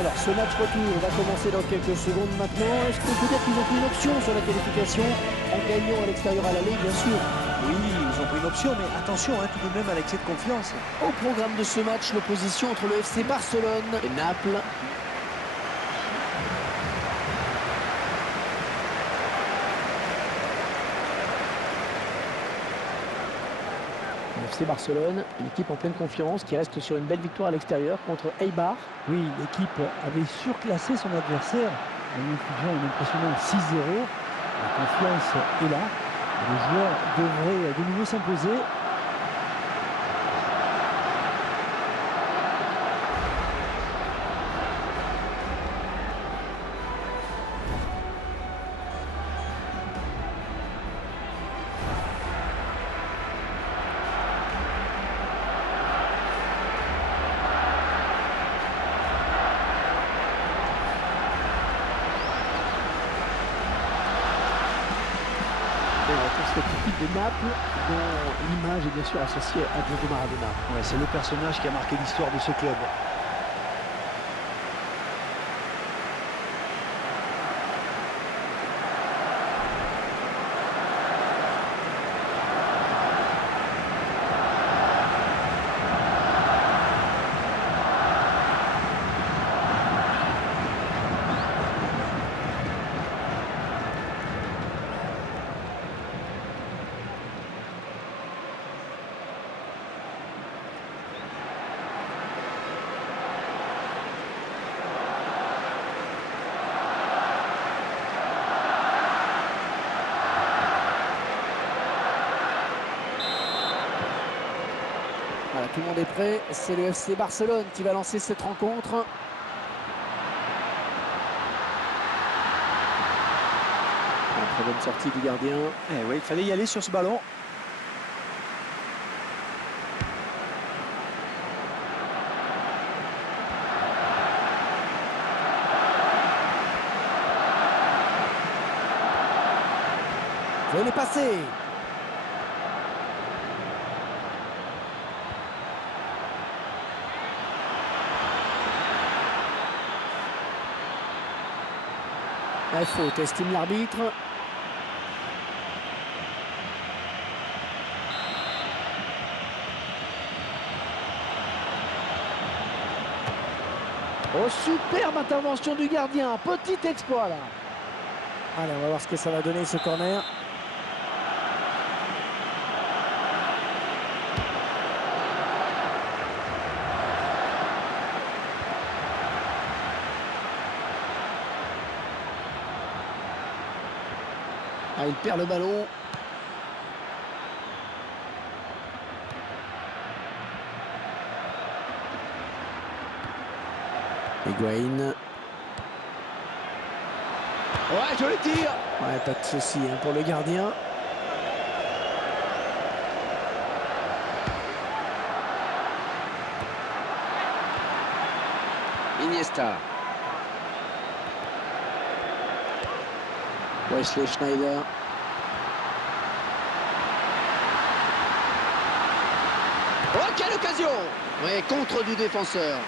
Alors, ce match retour va commencer dans quelques secondes maintenant. Est-ce qu'on peut dire qu'ils ont pris une option sur la qualification en gagnant à l'extérieur à l'aller, bien sûr? Oui, ils ont pris une option, mais attention tout de même à l'excès de confiance. Au programme de ce match, l'opposition entre le FC Barcelone et Naples. Le FC Barcelone, une équipe en pleine confiance qui reste sur une belle victoire à l'extérieur contre Eibar. Oui, l'équipe avait surclassé son adversaire en lui infligeant un impressionnant 6-0. La confiance est là. Les joueurs devraient de nouveau s'imposer. Cette équipe de Naples, dont l'image est bien sûr associée à Diego Maradona. Ouais, c'est le personnage qui a marqué l'histoire de ce club. Voilà, tout le monde est prêt. C'est le FC Barcelone qui va lancer cette rencontre. Très bonne sortie du gardien. Eh oui, il fallait y aller sur ce ballon. Elle est passée. La faute, estime l'arbitre. Oh, superbe intervention du gardien. Petit exploit là. Allez, on va voir ce que ça va donner ce corner. Ah, il perd le ballon. Higuaín. Ouais, joli tir. Ouais, pas de souci pour le gardien. Iniesta. Wesley Schneider. Oh, quelle occasion! Ouais, contre du défenseur.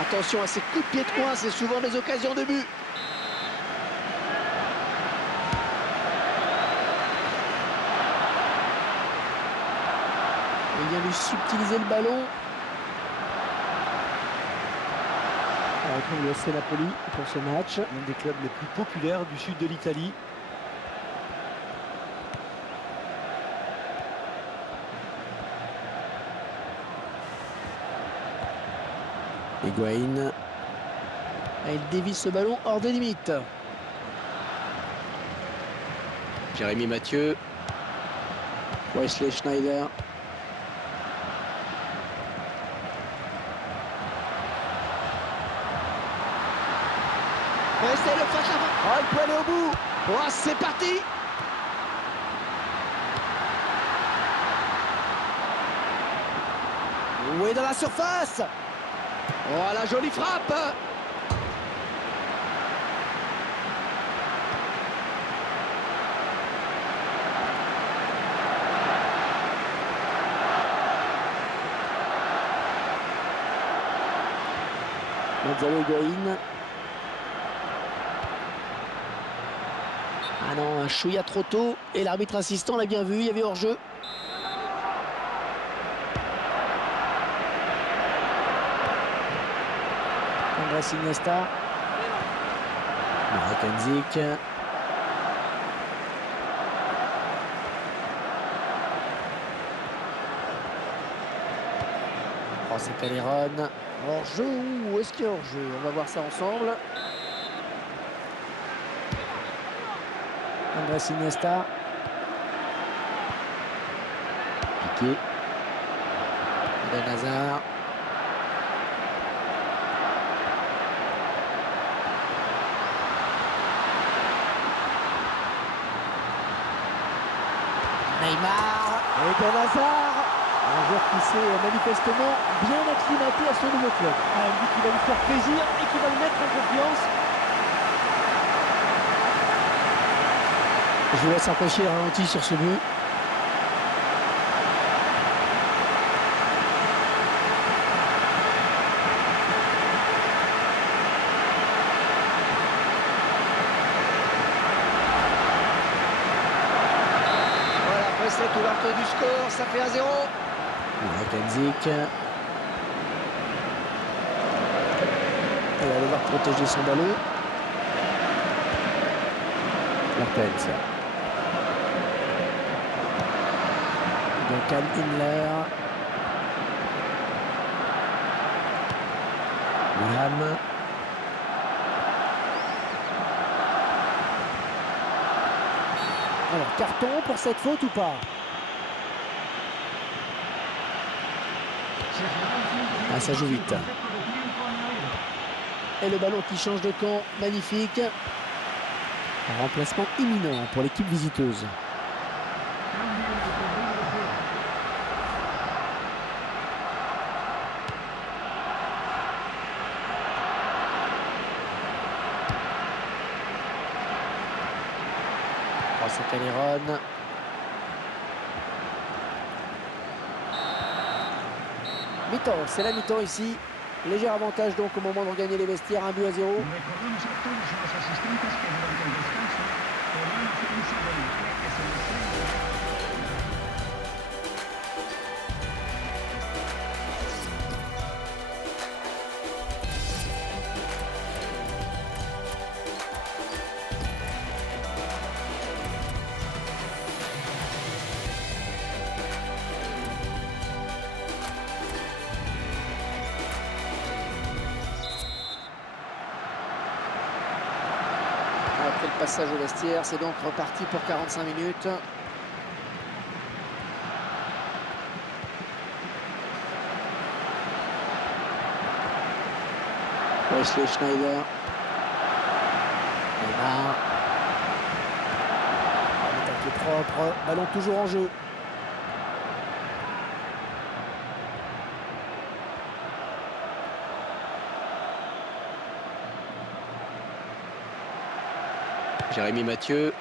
Attention à ces coups de pied de coin, c'est souvent des occasions de but. Il vient lui subtiliser le ballon. On retrouve le FC Napoli pour ce match. L'un des clubs les plus populaires du sud de l'Italie. Higuaín. Il dévie ce ballon hors des limites. Jérémy Mathieu. Wesley Schneider. Et c'est le face avant. Oh, il peut aller au bout. Oh, c'est parti. Où est dans la surface? Oh, la jolie frappe. Gonzalo Higuaín. Ah non, un chouïa trop tôt. Et l'arbitre assistant l'a bien vu, il y avait hors-jeu. Andrés Iniesta. Marek Handzik. José Calderón. Hors-jeu ou est-ce qu'il y a hors-jeu? On va voir ça ensemble. Andrés Iniesta. Piqué. Eden Hazard. Neymar. Eden Hazard. Un joueur qui s'est manifestement bien acclimaté à son nouveau club. Ah, il dit qu'il va lui faire plaisir et qu'il va le mettre en confiance. Je vous laisse apprécier le ralenti sur ce but. Voilà, après cette ouverture du score, ça fait 1-0. Marek Handzik. Il va devoir protéger son ballon. Mertens. Duncan Himmler. William. Alors, carton pour cette faute ou pas? Ah, ça joue vite. Et le ballon qui change de camp, magnifique. Un remplacement imminent pour l'équipe visiteuse. José Calderón. Mi-temps, c'est la mi-temps ici. Léger avantage donc au moment de regagner les vestiaires, 1-0. Recordamos a todos los asistentes que durante el descanso podrán hacer uso del que se les sea. Après le passage au vestiaire, c'est donc reparti pour 45 minutes. Wesley Schneider. Neymar. Attaque est propre, ballon toujours en jeu. Jérémy Mathieu,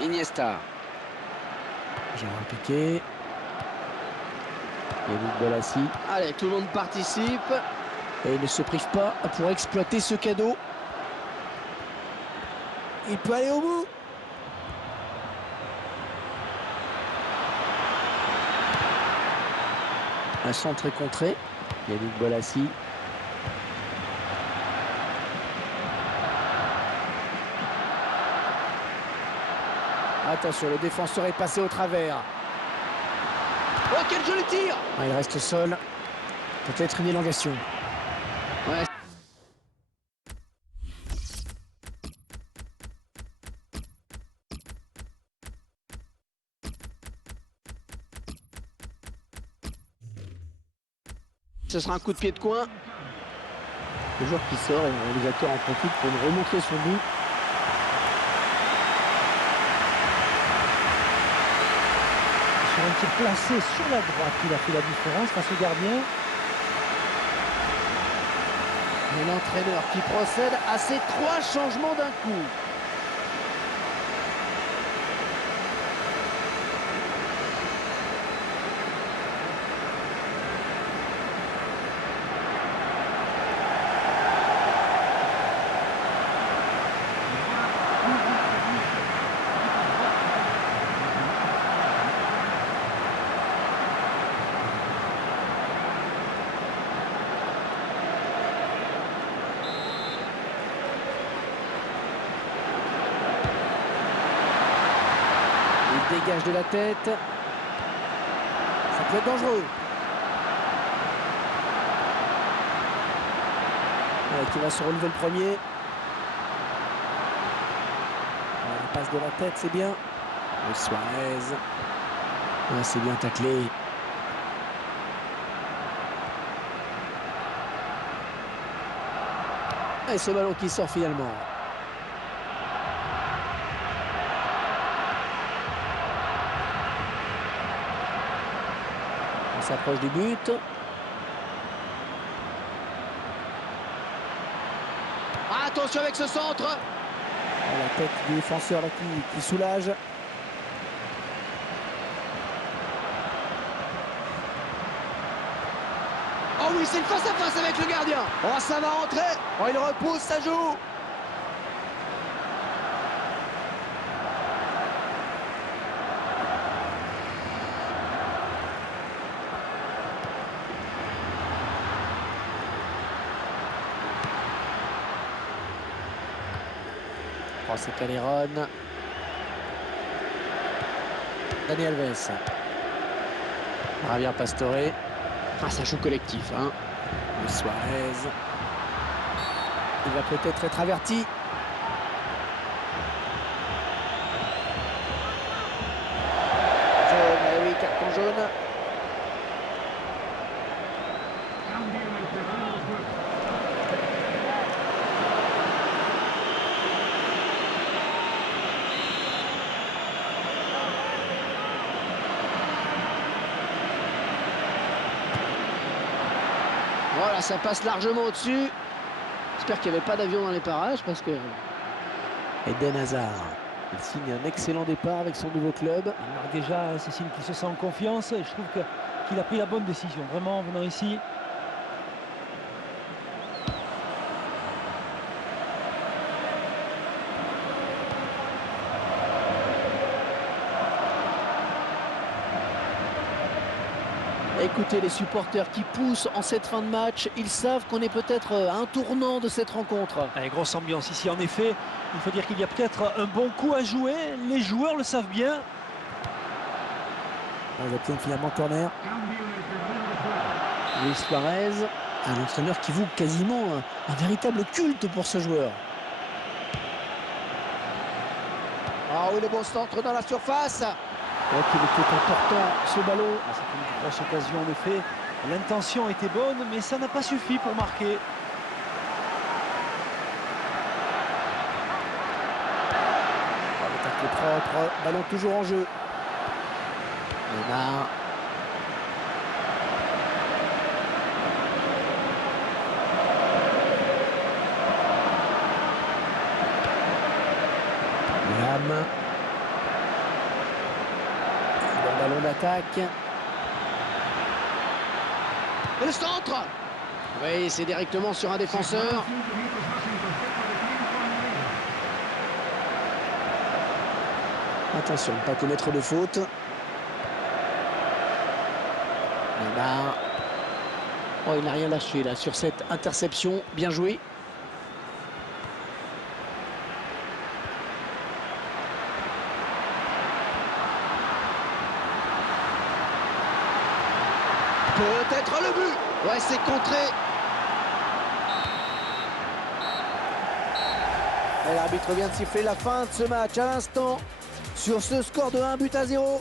Iniesta. Gérard Piqué. Yannick Bolasie. Allez, tout le monde participe. Et il ne se prive pas pour exploiter ce cadeau. Il peut aller au bout. Un centre est contré. Yannick Bolasie. Attention, le défenseur est passé au travers. Oh, quel joli tir! Il reste seul. Peut-être une élongation. Ouais. Ce sera un coup de pied de coin. Le joueur qui sort et le réalisateur en profite pour nous remontrer son but. Sur un tir placé sur la droite, il a fait la différence face au gardien. Et l'entraîneur qui procède à ces 3 changements d'un coup. dégage de la tête. Ça peut être dangereux. Ouais, qui va se relever le premier. Ouais, la passe de la tête, c'est bien. Et Suarez. Ouais, c'est bien taclé. Et ce ballon qui sort finalement. On s'approche du but. Attention avec ce centre. La tête du défenseur là, qui soulage. Oh oui, c'est le face-à-face avec le gardien. Oh, ça va rentrer. Oh, il repousse, ça joue. Oh, c'est Calderon. Dani Alves. Javier Pastore. Ah, ça joue collectif, hein. Le Suarez. Il va peut-être être averti. Jaune, eh oui, carton jaune. Cambio en el terreno de juego. Voilà, ça passe largement au-dessus. J'espère qu'il n'y avait pas d'avion dans les parages parce que... Eden Hazard, il signe un excellent départ avec son nouveau club. Il marque déjà, c'est signe qu'il se sent en confiance et je trouve qu'il a pris la bonne décision. Vraiment, en venant ici. Écoutez les supporters qui poussent en cette fin de match. Ils savent qu'on est peut-être à un tournant de cette rencontre. Allez, grosse ambiance ici en effet. Il faut dire qu'il y a peut-être un bon coup à jouer. Les joueurs le savent bien. On obtient finalement corner. Cambio en el terreno de juego. Luis Suarez, un entraîneur qui voue quasiment un véritable culte pour ce joueur. Ah oui, le bon centre dans la surface. Oh, qu'il était important ce ballon. C'est une grosse occasion en effet. L'intention était bonne, mais ça n'a pas suffi pour marquer. Oh, le tacle propre, ballon toujours en jeu. Neymar. Lam. Ballon d'attaque. Et le centre. Oui, c'est directement sur un défenseur. 5 minutos más en concepto de tiempo añadido. Attention, ne pas commettre de faute. Neymar. Oh, il n'a rien lâché là sur cette interception. Bien joué. Peut-être le but. Ouais, c'est contré. Et l'arbitre vient de siffler la fin de ce match à l'instant sur ce score de 1-0.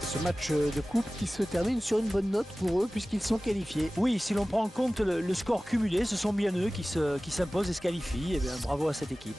Ce match de coupe qui se termine sur une bonne note pour eux puisqu'ils sont qualifiés. Oui, si l'on prend en compte le score cumulé, ce sont bien eux qui s'imposent et se qualifient. Et bien, bravo à cette équipe.